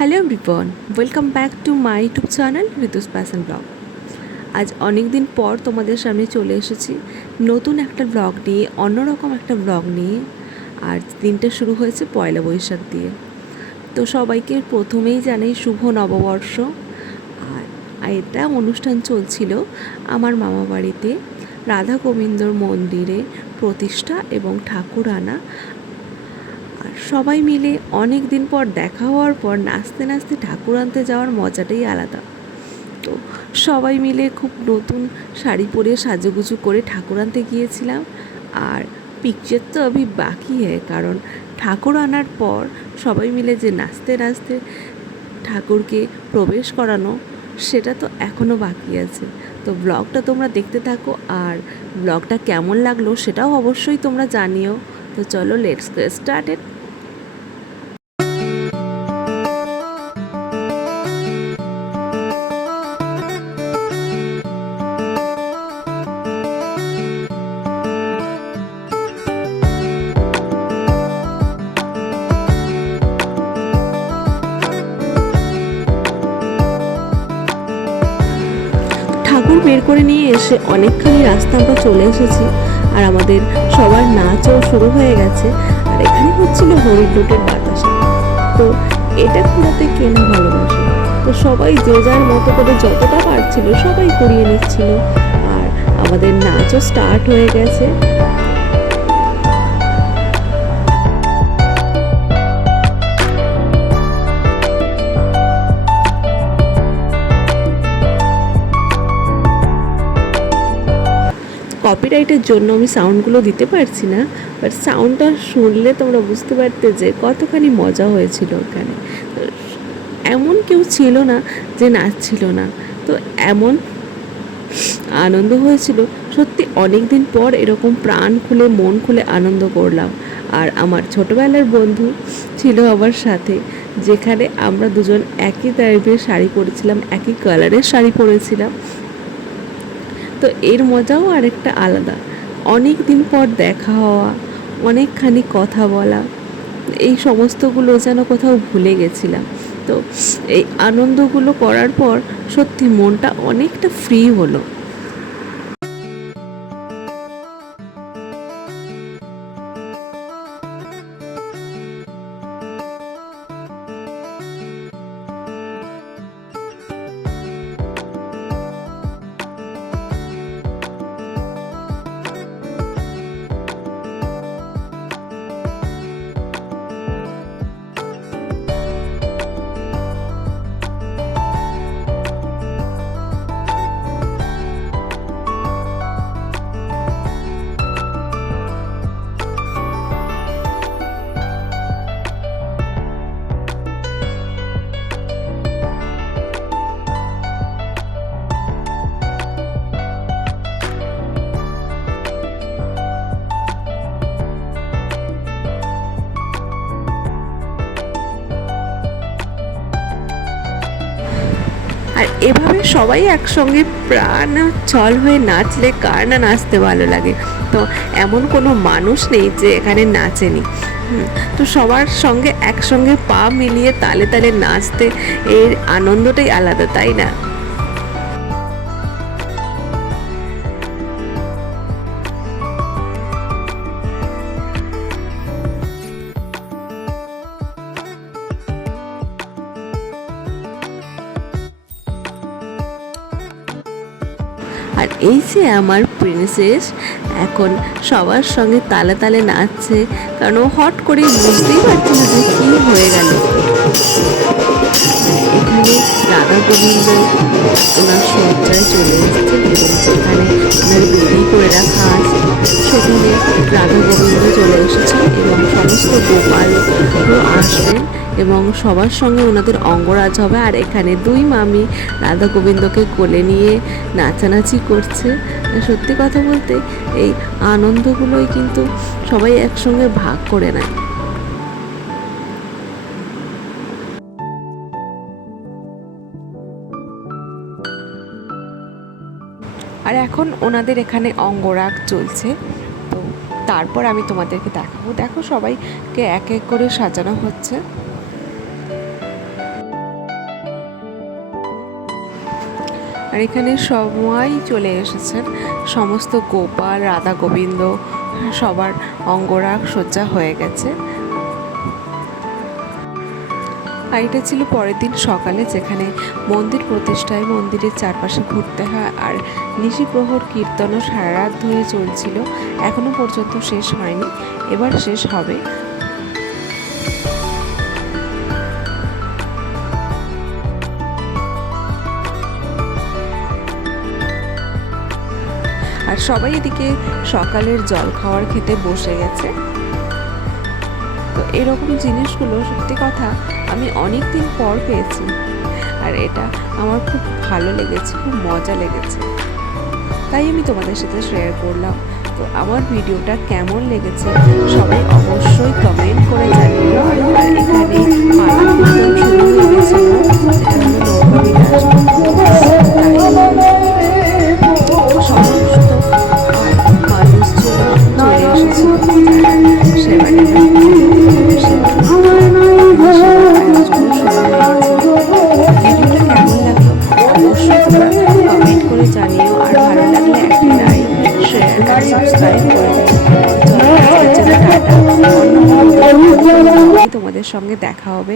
Hello everyone, welcome back to my YouTube channel ঋতুস passion blog. আজ অনেক দিন পর তোমাদের সামনে চলে এসেছি নতুন একটা ব্লগ নিয়ে, অন্যরকম একটা ব্লগ নিয়ে। আর দিনটা শুরু হয়েছে পয়লা বৈশাখ দিয়ে। তো সবাইকে প্রথমেই জানাই শুভ নববর্ষ। আর এটা অনুষ্ঠান চলছিল আমার মামা বাড়িতে রাধা গোবিন্দর মন্দিরে প্রতিষ্ঠা এবং ঠাকুর আনা। আর সবাই মিলে অনেক দিন পর দেখা হওয়ার পর নাচতে নাচতে ঠাকুর আনতে যাওয়ার মজাটাই আলাদা। তো সবাই মিলে খুব নতুন শাড়ি পরে সাজুগুজু করে ঠাকুর আনতে গিয়েছিলাম। আর পিকচার তো अभी বাকি কারণ ঠাকুর আনার পর সবাই মিলে যে নাচতে নাচতে ঠাকুরকে প্রবেশ করানো, সেটা তো এখনও বাকি আছে। তো ব্লগটা তোমরা দেখতে থাকো, আর ব্লগটা কেমন লাগলো সেটাও অবশ্যই তোমরা জানিও। তো চলো, লেটস গেট স্টার্টেড। ঠাকুর বের করে নিয়ে এসে অনেকখানি রাস্তা আমরা চলে এসেছি, আর আমাদের সবার নাচও শুরু হয়ে গেছে। আর এখানে হচ্ছিল হরিণ লুটের বাতাসা। তো এটা ঘোরাতে কে না ভালোবাসে। তো সবাই যে যার মতো করে যতটা পারছিল সবাই করিয়ে নিচ্ছিল। আর আমাদের নাচও স্টার্ট হয়ে গেছে। কপিরাইটের জন্য আমি সাউন্ডগুলো দিতে পারছি না, বাট সাউন্ডটা শুনলে তোমরা বুঝতে পারতে যে কতখানি মজা হয়েছিল ওখানে। এমন কেউ ছিল না যে নাচছিল না। তো এমন আনন্দ হয়েছিল, সত্যি অনেক দিন পর এরকম প্রাণ খুলে মন খুলে আনন্দ করলাম। আর আমার ছোটোবেলার বন্ধু ছিল আমার সাথে, যেখানে আমরা দুজন একই টাইপের শাড়ি পরেছিলাম, একই কালারের শাড়ি পরেছিলাম। তো এর মজাও আরেকটা আলাদা। অনেক দিন পর দেখা হওয়া, অনেকখানি কথা বলা, এই সমস্তগুলো যেন কোথাও ভুলে গেছিলাম। তো এই আনন্দগুলো করার পর সত্যি মনটা অনেকটা ফ্রি হলো। আর এভাবে সবাই একসঙ্গে প্রাণ চল হয়ে নাচলে কার না নাচতে ভালো লাগে। তো এমন কোনো মানুষ নেই যে এখানে নাচেনি। তো সবার সঙ্গে একসঙ্গে পা মিলিয়ে তালে তালে নাচতে এর আনন্দটাই আলাদা, তাই না? আর এই যে আমার প্রিন্সেস এখন সবার সঙ্গে তালে তালে নাচছে, কারণ ও হট করে বুঝতেই পারছে না যে কী হয়ে গেল। এখানে রাধা গোবিন্দ ওনার সজ্জায় চলে এসেছে, এবং যেখানে ওনার বেদি করে রাখা আছে সেখানে রাধা গোবিন্দ চলে এসেছে, এবং সমস্ত গোপালও আসবেন এবং সবার সঙ্গে ওনাদের অঙ্গরাজ হবে। আর এখানে দুই মামি রাধা গোবিন্দকে কোলে নিয়ে নাচানাচি করছে। সত্যি কথা বলতে এই আনন্দগুলোই কিন্তু সবাই একসঙ্গে ভাগ করে নেয়। আর এখন ওনাদের এখানে অঙ্গরাগ চলছে। তো তারপর আমি তোমাদেরকে দেখাবো। দেখো সবাইকে এক এক করে সাজানো হচ্ছে। আর এখানে সবাই চলে এসেছেন, সমস্ত গোপাল রাধা গোবিন্দ সবার অঙ্গরাগ সজ্জা হয়ে গেছে। আর এটা ছিল পরের দিন সকালে, যেখানে মন্দির প্রতিষ্ঠায় মন্দিরের চারপাশে ঘুরতে হয়। আর নিশি প্রহর কীর্তনও সারা রাত ধরে চলছিল, এখনো পর্যন্ত শেষ হয়নি, এবার শেষ হবে। আর সবাই এদিকে সকালের জল খাওয়ার খেতে বসে গেছে। তো এরকম জিনিসগুলো সত্যি কথা আমি অনেক দিন পর পেয়েছি, আর এটা আমার খুব ভালো লেগেছে, খুব মজা লেগেছে, তাই আমি তোমাদের সাথে শেয়ার করলাম। তো আমার ভিডিওটা কেমন লেগেছে সবাই অবশ্যই কমেন্ট করে জানিও। আর এখানে পালা কীর্তন শুরু হয়ে গেছিল, যেটা হলো নৌকা বিলাস। সমস্ত মানুষজন চলে এসেছিল সেবারে। অবশ্যই তোমরা কমেন্ট করে জানিও, আর ভালো লাগলে একটা লাইক, শেয়ার আর সাবস্ক্রাইব করে দিও। তোমাদের সঙ্গে দেখা হবে